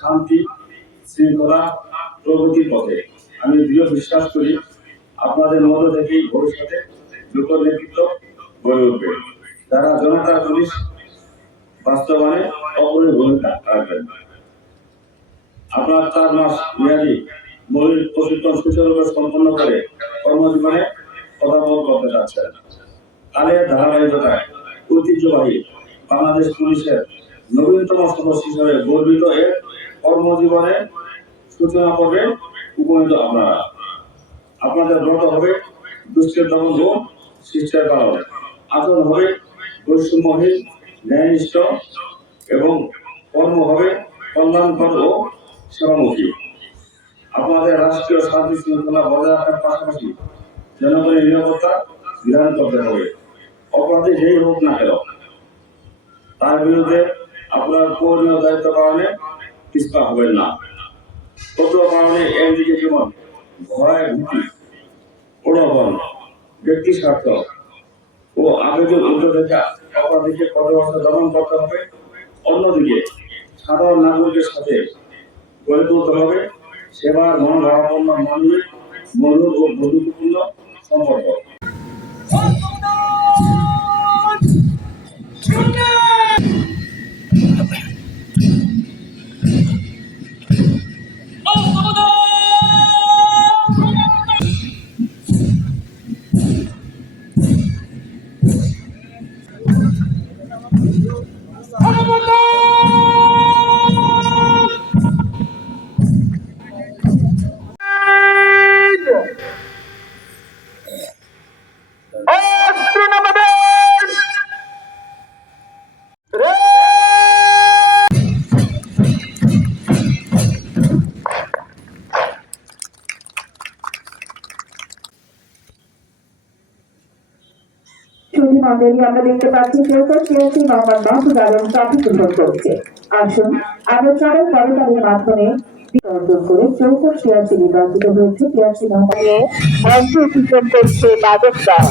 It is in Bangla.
শান্তি, শৃঙ্খলা, প্রগতির পথে। আমি দৃঢ় বিশ্বাস করি আপনাদের মধ্য থেকেই ভবিষ্যতে দ্রুত নেতৃত্ব গড়ে উঠবে, যারা জনতার পুলিশ বাস্তবায়নে অগ্রণী ভূমিকা রাখবেন। আপনার 4 মাস মেয়াদী মৌলিক প্রশিক্ষণ সুচারুভাবে সম্পন্ন করে কর্মজীবনে পদার্পণ করতে যাচ্ছেন। কালের ধারাবাহিকতায় ঐতিহ্যবাহী বাংলাদেশ পুলিশের নবীনতম সদস্য হিসেবে গর্বিত এর কর্মজীবনে সূচনা করবে উপনীত আপনারা। আপনাদের ব্রত হবে দুষ্টের দমন ও শিষ্টের পালন, আচরণ হবে বৈষম্যহীন, ন্যায়নিষ্ঠ এবং কর্ম হবে কল্যাণকর ও সেবামুখী। আপনাদের রাষ্ট্রীয় শান্তি শৃঙ্খলা বজায় রাখার পাশাপাশি জনগণের নিরাপত্তা বিধান করতে হবে। অপরাধী যেই হোক না কেন তার বিরুদ্ধে আপনার করণীয় দায়িত্ব পালনে পিছপা হবেন না। কত কারণে একদিকে যেমন ভয়, ভীতি, প্রলোভন, ব্যক্তি স্বার্থ ও আবেগের উল্টো দেখা অপরাধীকে কঠোরভাবে দমন করতে হবে, অন্যদিকে সাধারণ নাগরিকের সাথে গড়ে তুলতে হবে সেবার মনোভাবাপন্ন মানবিক, মধুর ও বন্ধুত্বপূর্ণ সম্পর্ক। আমরা দেখতে পাচ্ছি সিএসি মোহাম্মদ মাহফুজ আলম ট্রফি গ্রহণ করছে। আসুন আমরা সবাই করতালির মাধ্যমে অর্জন করে চৌকর সিআরসি নির্বাচিত হয়েছে। সিআরসি মঞ্চ অতিক্রম করছে বাদক দল।